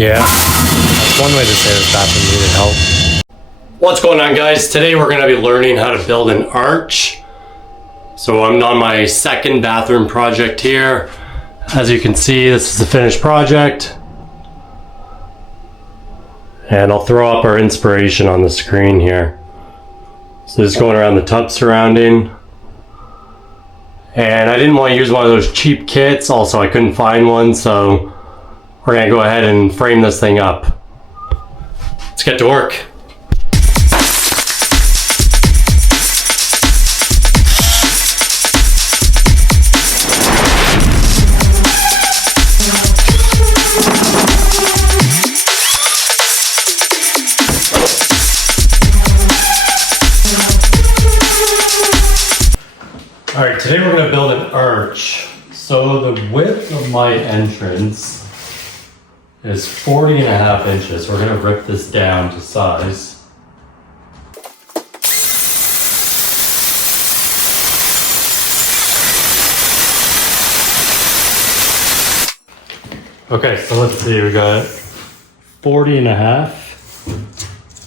Yeah, that's one way to say this bathroom needed help. What's going on, guys? Today we're going to be learning how to build an arch. So I'm on my second bathroom project here. As you can see, this is the finished project. And I'll throw up our inspiration on the screen here. So this is going around the tub surrounding. And I didn't want to use one of those cheap kits. Also, I couldn't find one, so we're going to go ahead and frame this thing up. Let's get to work. Alright, today we're going to build an arch. So the width of my entrance is 40.5 inches. We're going to rip this down to size. Okay, so let's see, we got 40.5.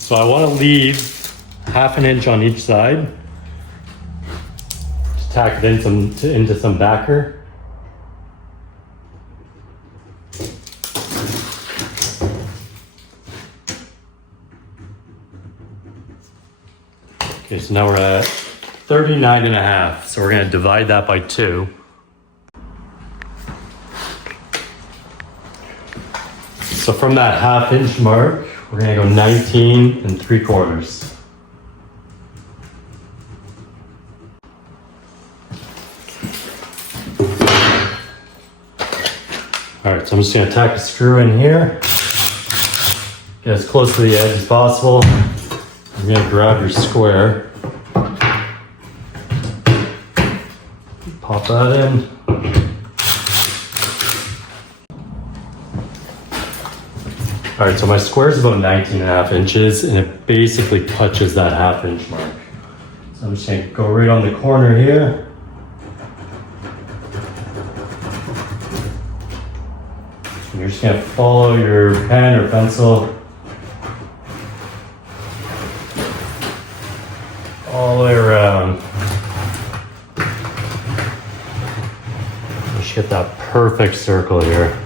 So I want to leave 1/2 inch on each side. Just tack it into some backer. Okay, so now we're at 39.5. So we're going to divide that by 2. So from that 1/2 inch mark, we're going to go 19 3/4. All right, so I'm just going to tack a screw in here. Get as close to the edge as possible. You're going to grab your square. Pop that in. All right, so my square is about 19.5 inches, and it basically touches that 1/2 inch mark. So I'm just going to go right on the corner here. And you're just going to follow your pen or pencil all the way around. Just get that perfect circle here.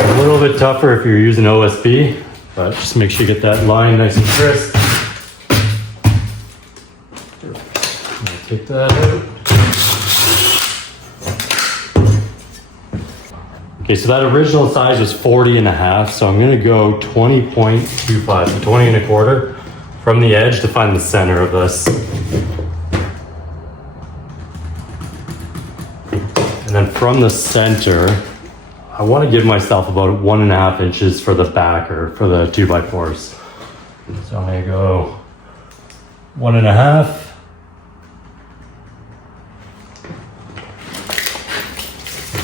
A little bit tougher if you're using OSB, but just make sure you get that line nice and crisp. Take that out. Okay, so that original size was 40.5, so I'm going to go 20.25, so 20 1/4 from the edge to find the center of this. And then from the center, I want to give myself about 1.5 inches for the backer, for the 2x4s. So I'm going to go 1.5.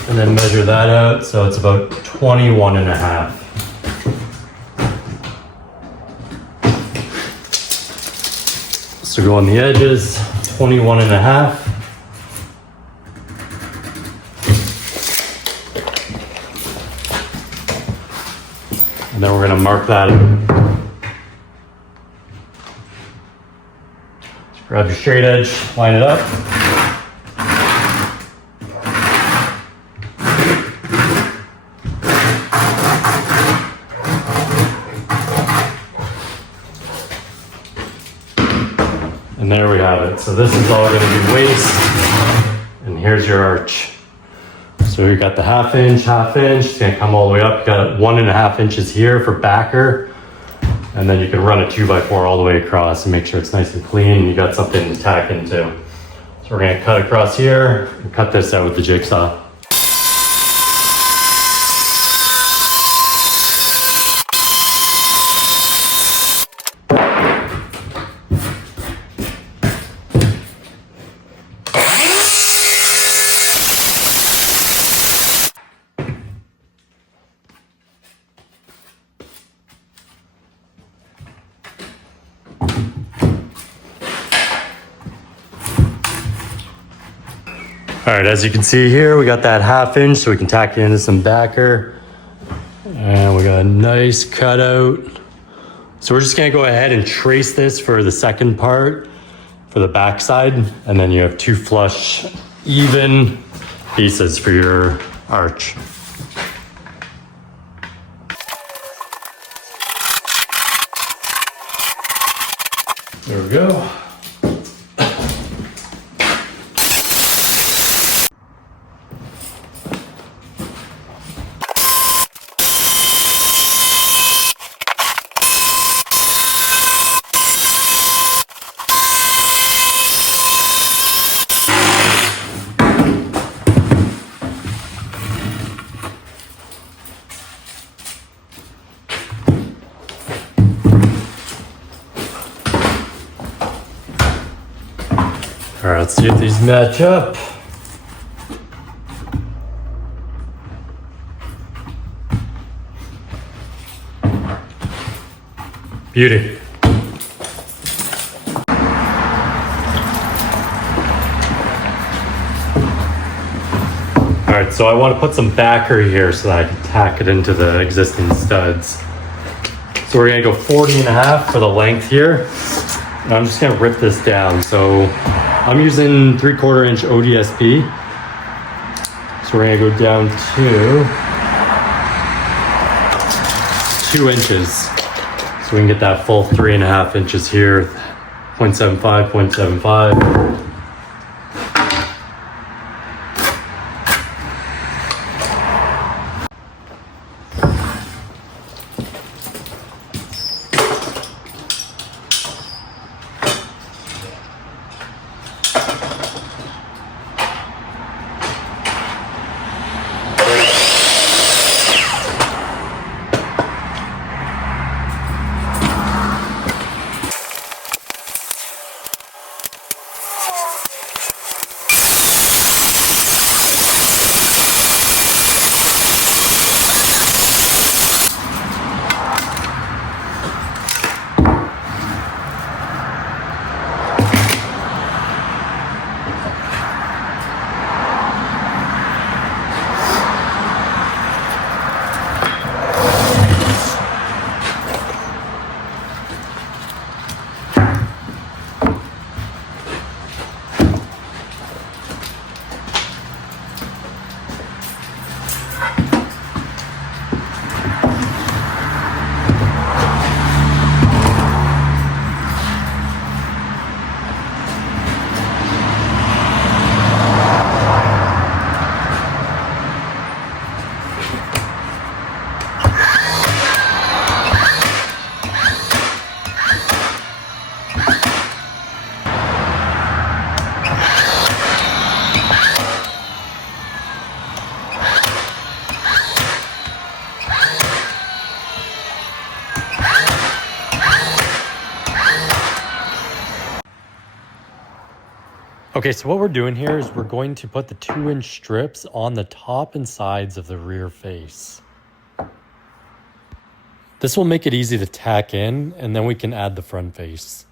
And then measure that out, so it's about 21.5. So go on the edges, 21.5. And then we're going to mark that. Just grab your straight edge, line it up. And there we have it. So this is all going to be waste. And here's your arch. So we got the 1/2 inch, it's gonna come all the way up. You got 1.5 inches here for backer. And then you can run a 2x4 all the way across and make sure it's nice and clean and you got something to tack into. So we're gonna cut across here and cut this out with the jigsaw. All right, as you can see here, we got that 1/2 inch so we can tack it into some backer. And we got a nice cutout. So we're just gonna go ahead and trace this for the second part for the back side. And then you have 2 flush, even pieces for your arch. There we go. All right, let's see if these match up. Beauty. All right, so I want to put some backer here so that I can tack it into the existing studs. So we're gonna go 40.5 for the length here. And I'm just gonna rip this down. So I'm using 3/4 inch ODSP. So we're gonna go down to 2 inches. So we can get that full 3.5 inches here. 0.75, 0.75. Okay, so what we're doing here is we're going to put the 2-inch strips on the top and sides of the rear face. This will make it easy to tack in, and then we can add the front face.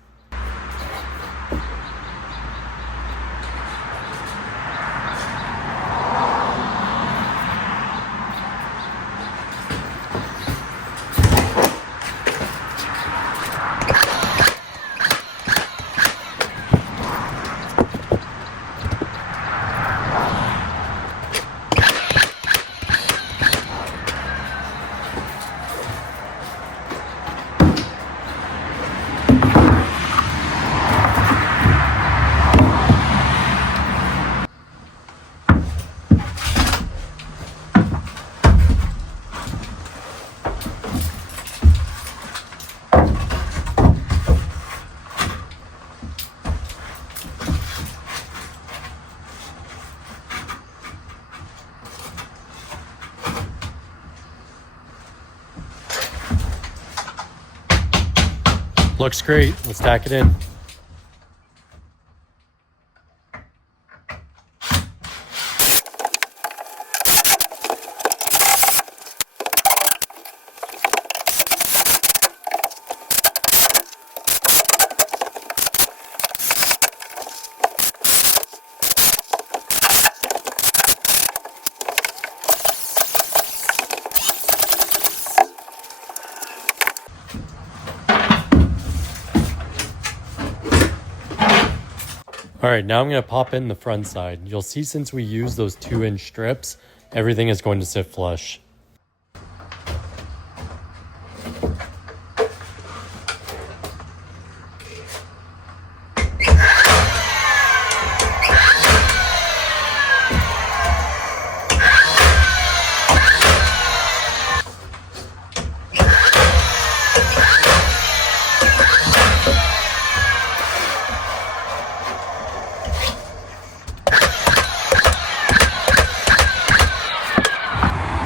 Looks great. Let's tack it in. All right, now I'm gonna pop in the front side. You'll see since we use those 2-inch strips, everything is going to sit flush.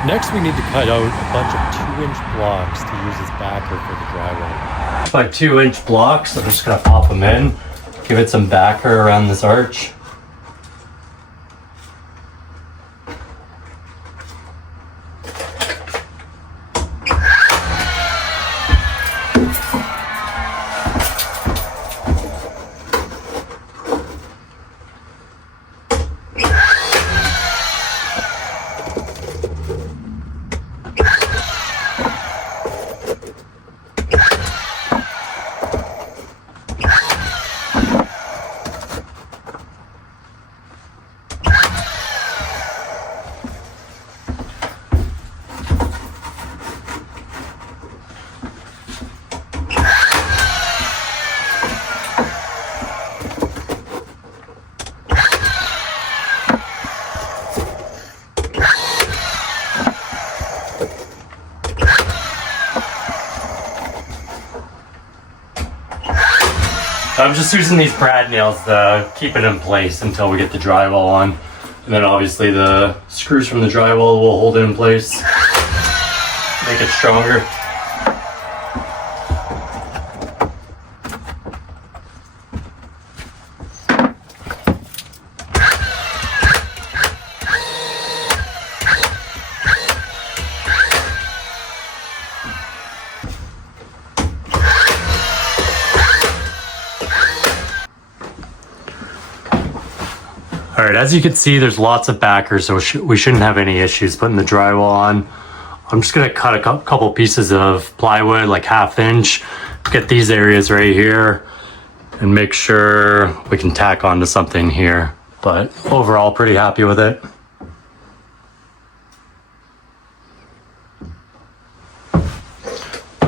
Next, we need to cut out a bunch of 2-inch blocks to use as backer for the drywall. By 2-inch blocks, I'm just gonna pop them in, give it some backer around this arch. I'm just using these brad nails to keep it in place until we get the drywall on. And then obviously the screws from the drywall will hold it in place, make it stronger. All right, as you can see, there's lots of backers, so we shouldn't have any issues putting the drywall on. I'm just gonna cut a couple pieces of plywood, like 1/2 inch, get these areas right here, and make sure we can tack onto something here. But overall, pretty happy with it.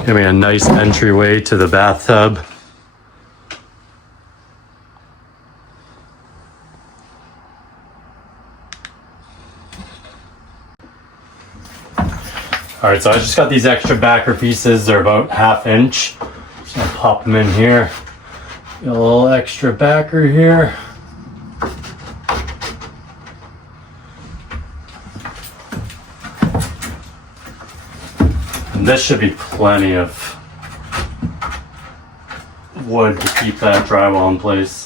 Give me a nice entryway to the bathtub. All right, so I just got these extra backer pieces. They're about 1/2 inch. Just gonna pop them in here. Got a little extra backer here. And this should be plenty of wood to keep that drywall in place.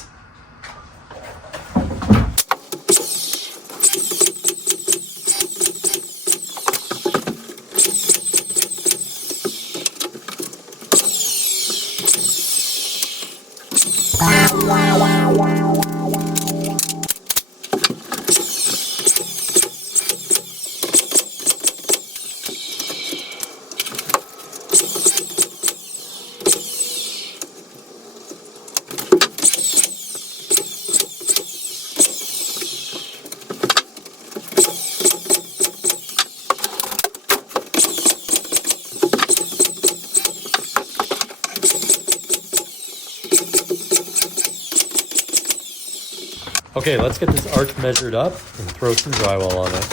Okay, let's get this arch measured up and throw some drywall on it.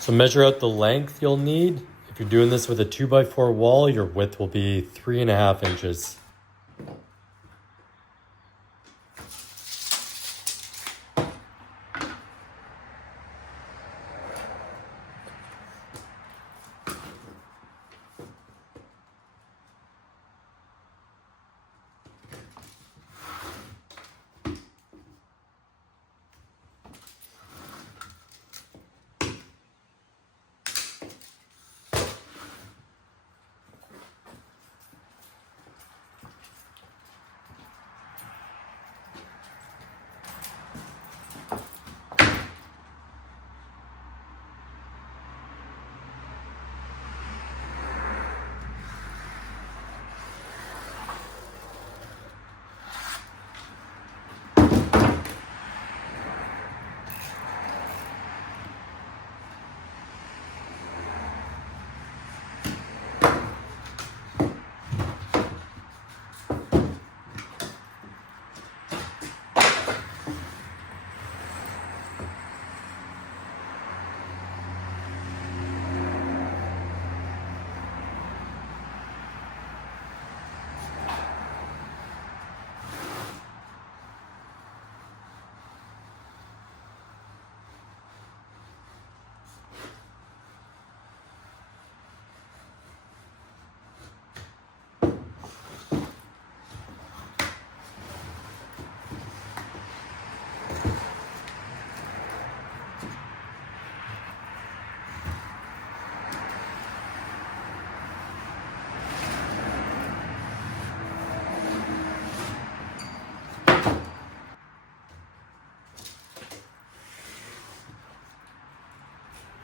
So measure out the length you'll need. If you're doing this with a 2x4 wall, your width will be 3.5 inches.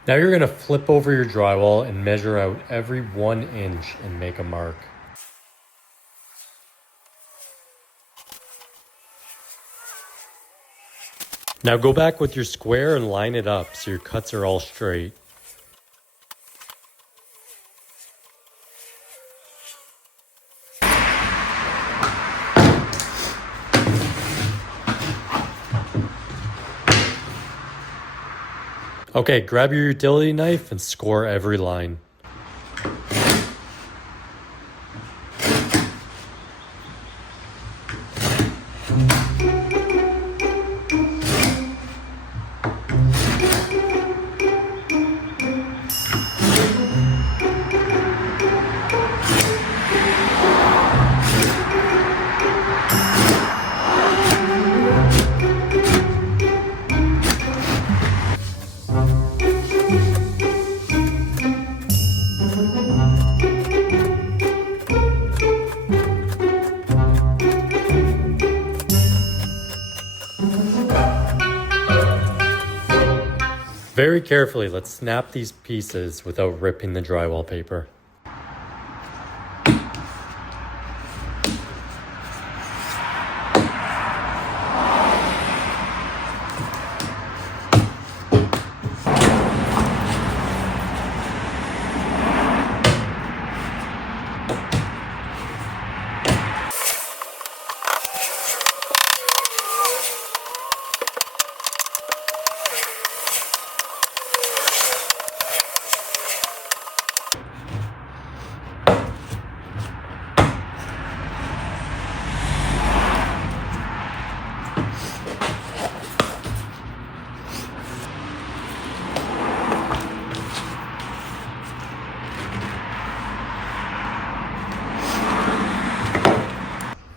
Now you're gonna flip over your drywall and measure out every 1 inch and make a mark. Now go back with your square and line it up so your cuts are all straight. Okay, grab your utility knife and score every line. Very carefully, let's snap these pieces without ripping the drywall paper.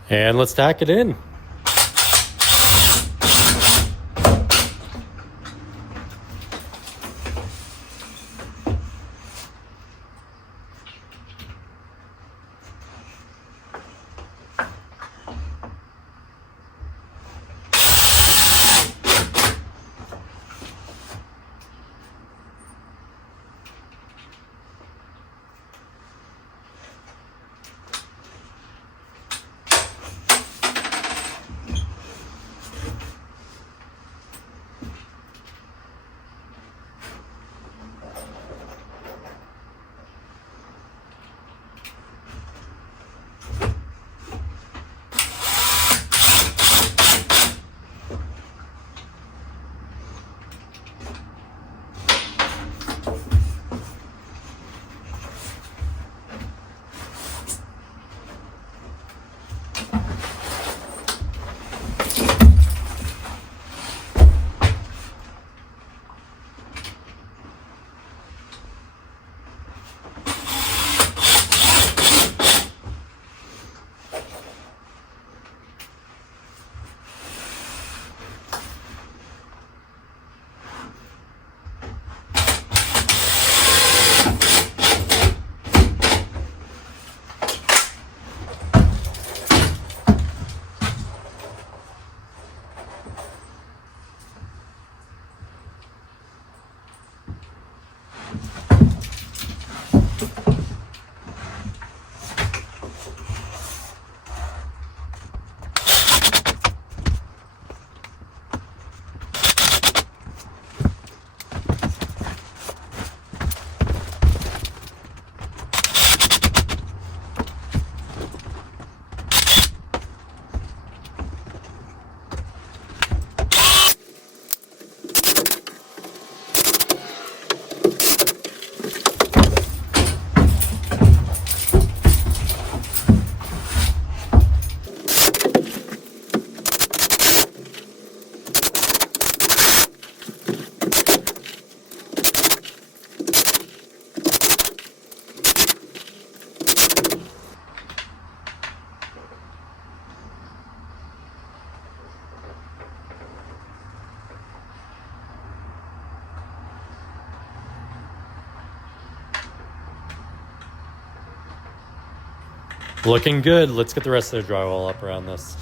And let's tack it in. Looking good. Let's get the rest of the drywall up around this.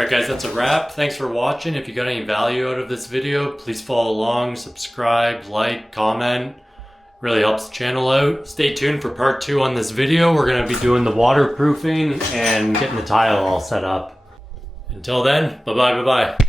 Alright guys, that's a wrap. Thanks for watching. If you got any value out of this video, please follow along, subscribe, like, comment. Really helps the channel out. Stay tuned for part 2 on this video. We're going to be doing the waterproofing and getting the tile all set up. Until then, bye-bye, bye-bye.